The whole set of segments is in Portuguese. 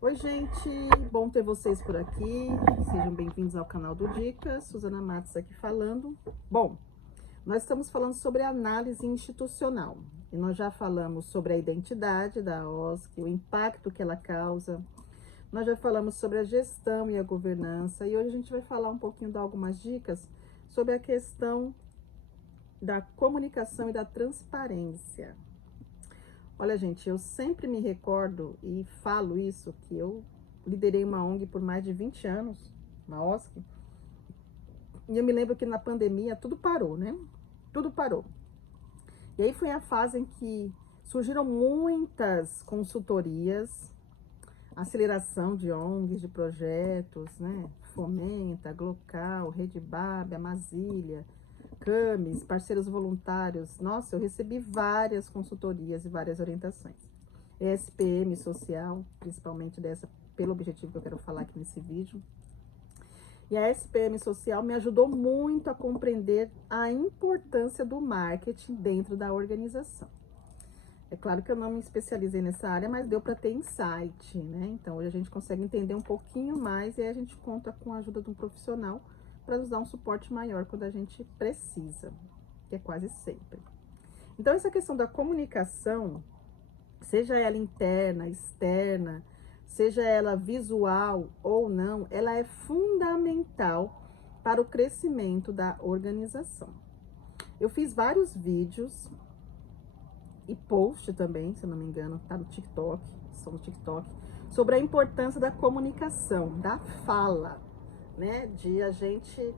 Oi, gente, bom ter vocês por aqui. Sejam bem-vindos ao canal do Dicas. Suzana Matos aqui falando. Bom, nós estamos falando sobre análise institucional e nós já falamos sobre a identidade da OSC, o impacto que ela causa. Nós já falamos sobre a gestão e a governança e hoje a gente vai falar um pouquinho, dar algumas dicas sobre a questão da comunicação e da transparência. Olha, gente, eu sempre me recordo e falo isso, que eu liderei uma ONG por mais de 20 anos, uma OSC, e eu me lembro que na pandemia tudo parou, né? Tudo parou. E aí foi a fase em que surgiram muitas consultorias, aceleração de ONGs, de projetos, né? Fomenta, Glocal, Rede Bab, Amazília, Camis, parceiros voluntários. Nossa, eu recebi várias consultorias e várias orientações. SPM social, principalmente dessa, pelo objetivo que eu quero falar aqui nesse vídeo. E a SPM social me ajudou muito a compreender a importância do marketing dentro da organização. É claro que eu não me especializei nessa área, mas deu para ter insight, né? Então, hoje a gente consegue entender um pouquinho mais e aí a gente conta com a ajuda de um profissional para nos dar um suporte maior quando a gente precisa, que é quase sempre. Então, essa questão da comunicação, seja ela interna, externa, seja ela visual ou não, ela é fundamental para o crescimento da organização. Eu fiz vários vídeos e post também, se eu não me engano, tá no TikTok, são no TikTok, sobre a importância da comunicação, da fala, né? De a gente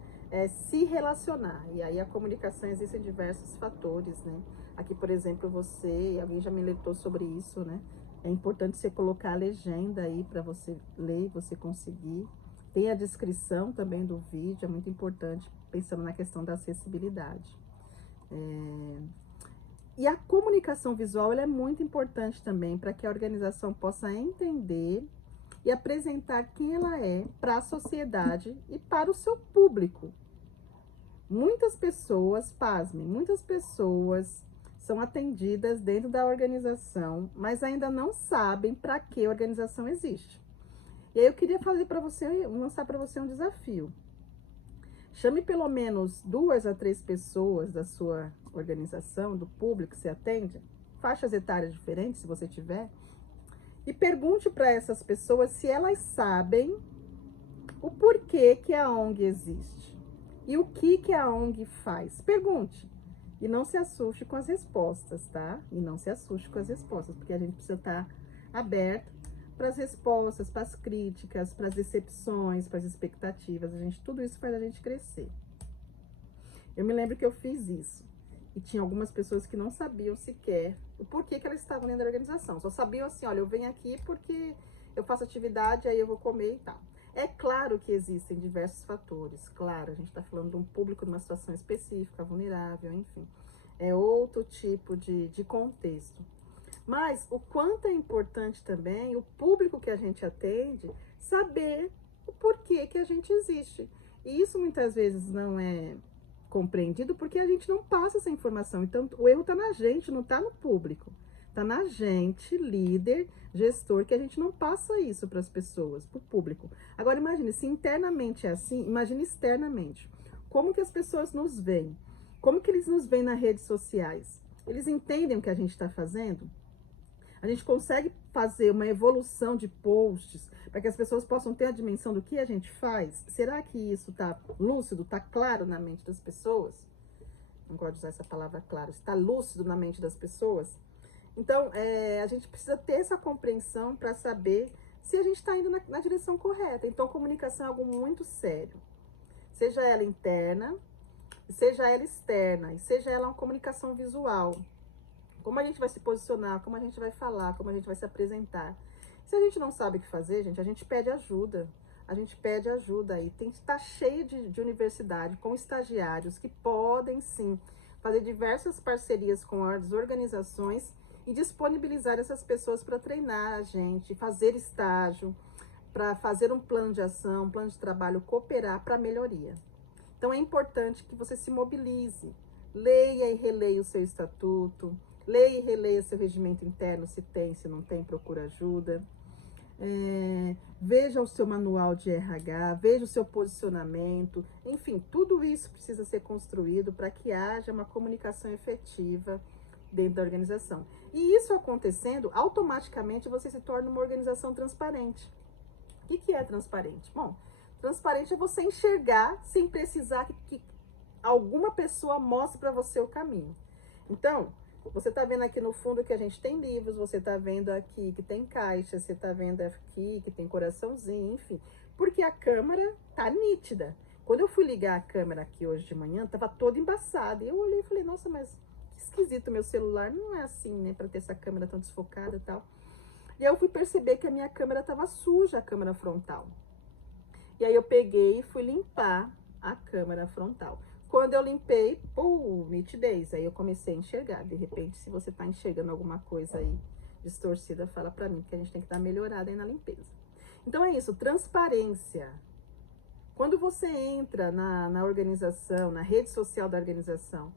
se relacionar. E aí a comunicação existem diversos fatores, né? Aqui, por exemplo, alguém já me alertou sobre isso, né? É importante você colocar a legenda aí para você ler, você conseguir. Tem a descrição também do vídeo, é muito importante, pensando na questão da acessibilidade. E a comunicação visual ela é muito importante também para que a organização possa entender e apresentar quem ela é para a sociedade e para o seu público. Muitas pessoas, pasmem, muitas pessoas são atendidas dentro da organização, mas ainda não sabem para que a organização existe. E aí eu queria fazer para você, lançar para você um desafio. Chame pelo menos 2 a 3 pessoas da sua organização, do público que você atende, faixas etárias diferentes, se você tiver, e pergunte para essas pessoas se elas sabem o porquê que a ONG existe e o que a ONG faz. Pergunte. E não se assuste com as respostas, tá? E não se assuste com as respostas, porque a gente precisa estar aberto para as respostas, para as críticas, para as decepções, para as expectativas. Tudo isso faz a gente crescer. Eu me lembro que eu fiz isso. E tinha algumas pessoas que não sabiam sequer o porquê que elas estavam dentro da organização. Só sabiam assim, olha, eu venho aqui porque eu faço atividade, aí eu vou comer e tal. É claro que existem diversos fatores. Claro, a gente está falando de um público numa situação específica, vulnerável, enfim. É outro tipo de contexto. Mas o quanto é importante também o público que a gente atende saber o porquê que a gente existe. E isso muitas vezes não é compreendido porque a gente não passa essa informação. Então, o erro está na gente, não está no público. Está na gente, líder, gestor, que a gente não passa isso para as pessoas, para o público. Agora, imagine, se internamente é assim, imagine externamente. Como que as pessoas nos veem? Como que eles nos veem nas redes sociais? Eles entendem o que a gente está fazendo? A gente consegue fazer uma evolução de posts para que as pessoas possam ter a dimensão do que a gente faz? Será que isso está lúcido, está claro na mente das pessoas? Não gosto de usar essa palavra claro. Está lúcido na mente das pessoas? Então, a gente precisa ter essa compreensão para saber se a gente está indo na direção correta. Então, comunicação é algo muito sério. Seja ela interna, seja ela externa, e seja ela uma comunicação visual. Como a gente vai se posicionar, como a gente vai falar, como a gente vai se apresentar. Se a gente não sabe o que fazer, gente, a gente pede ajuda. A gente pede ajuda aí. Tem que estar cheio de universidade, com estagiários que podem, sim, fazer diversas parcerias com as organizações e disponibilizar essas pessoas para treinar a gente, fazer estágio, para fazer um plano de ação, um plano de trabalho, cooperar para melhoria. Então, é importante que você se mobilize, leia e releia o seu estatuto, leia e releia seu regimento interno, se tem, se não tem, procura ajuda. veja o seu manual de RH, veja o seu posicionamento, enfim, tudo isso precisa ser construído para que haja uma comunicação efetiva dentro da organização. E isso acontecendo, automaticamente você se torna uma organização transparente. O que é transparente? Bom, transparente é você enxergar sem precisar que alguma pessoa mostre para você o caminho. Então, você está vendo aqui no fundo que a gente tem livros, você está vendo aqui que tem caixa, você está vendo aqui que tem coraçãozinho, enfim. Porque a câmera tá nítida. Quando eu fui ligar a câmera aqui hoje de manhã, tava toda embaçada. E eu olhei e falei, nossa, mas que esquisito, meu celular não é assim, né, para ter essa câmera tão desfocada e tal. E aí eu fui perceber que a minha câmera tava suja, a câmera frontal. E aí eu peguei e fui limpar a câmera frontal. Quando eu limpei, nitidez. Aí eu comecei a enxergar. De repente, se você tá enxergando alguma coisa aí distorcida, fala pra mim que a gente tem que dar uma melhorada aí na limpeza. Então é isso, transparência. Quando você entra na organização, na rede social da organização,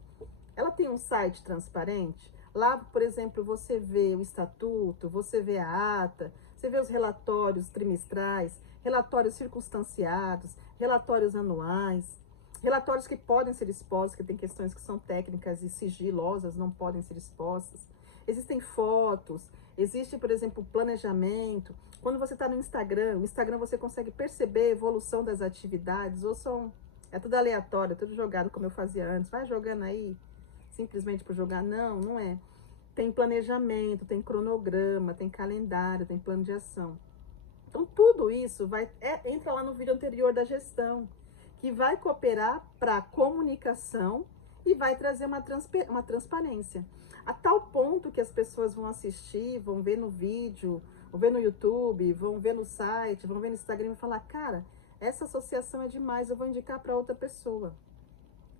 ela tem um site transparente. Lá, por exemplo, você vê o estatuto, você vê a ata, você vê os relatórios trimestrais, relatórios circunstanciados, relatórios anuais, relatórios que podem ser expostos, que tem questões que são técnicas e sigilosas, não podem ser expostas. Existem fotos, existe, por exemplo, planejamento. Quando você está no Instagram você consegue perceber a evolução das atividades, ou é tudo aleatório, tudo jogado como eu fazia antes. Vai jogando aí, simplesmente por jogar. Não, não é. Tem planejamento, tem cronograma, tem calendário, tem plano de ação. Então, tudo isso entra lá no vídeo anterior da gestão, que vai cooperar para a comunicação e vai trazer uma transparência. A tal ponto que as pessoas vão assistir, vão ver no vídeo, vão ver no YouTube, vão ver no site, vão ver no Instagram e falar, cara, essa associação é demais, eu vou indicar para outra pessoa.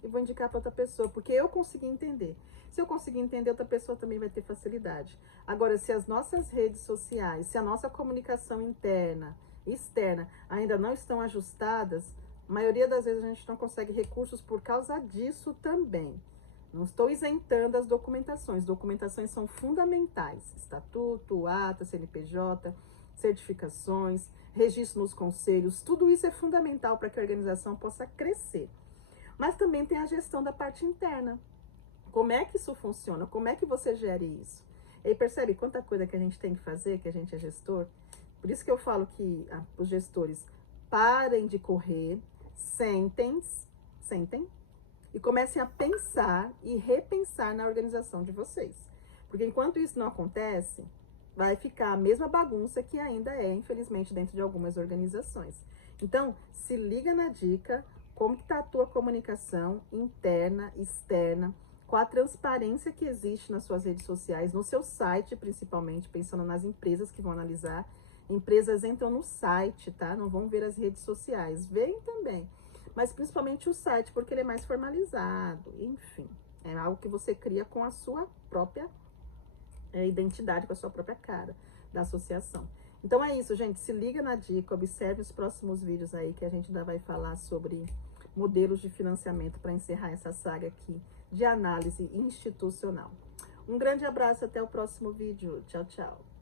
Eu vou indicar para outra pessoa, porque eu consegui entender. Se eu conseguir entender, outra pessoa também vai ter facilidade. Agora, se as nossas redes sociais, se a nossa comunicação interna e externa ainda não estão ajustadas, a maioria das vezes a gente não consegue recursos por causa disso também. Não estou isentando as documentações. Documentações são fundamentais. Estatuto, ata, CNPJ, certificações, registro nos conselhos. Tudo isso é fundamental para que a organização possa crescer. Mas também tem a gestão da parte interna. Como é que isso funciona? Como é que você gere isso? E aí percebe quanta coisa que a gente tem que fazer, que a gente é gestor? Por isso que eu falo que os gestores parem de correr, sentem e comecem a pensar e repensar na organização de vocês. Porque enquanto isso não acontece, vai ficar a mesma bagunça que ainda é, infelizmente, dentro de algumas organizações. Então, se liga na dica, como que está a tua comunicação interna, externa, com a transparência que existe nas suas redes sociais, no seu site, principalmente, pensando nas empresas que vão analisar. Empresas entram no site, tá? Não vão ver as redes sociais. Veem também. Mas principalmente o site, porque ele é mais formalizado. Enfim, é algo que você cria com a sua própria identidade, com a sua própria cara da associação. Então é isso, gente. Se liga na dica, observe os próximos vídeos aí, que a gente ainda vai falar sobre modelos de financiamento para encerrar essa saga aqui de análise institucional. Um grande abraço, até o próximo vídeo. Tchau, tchau.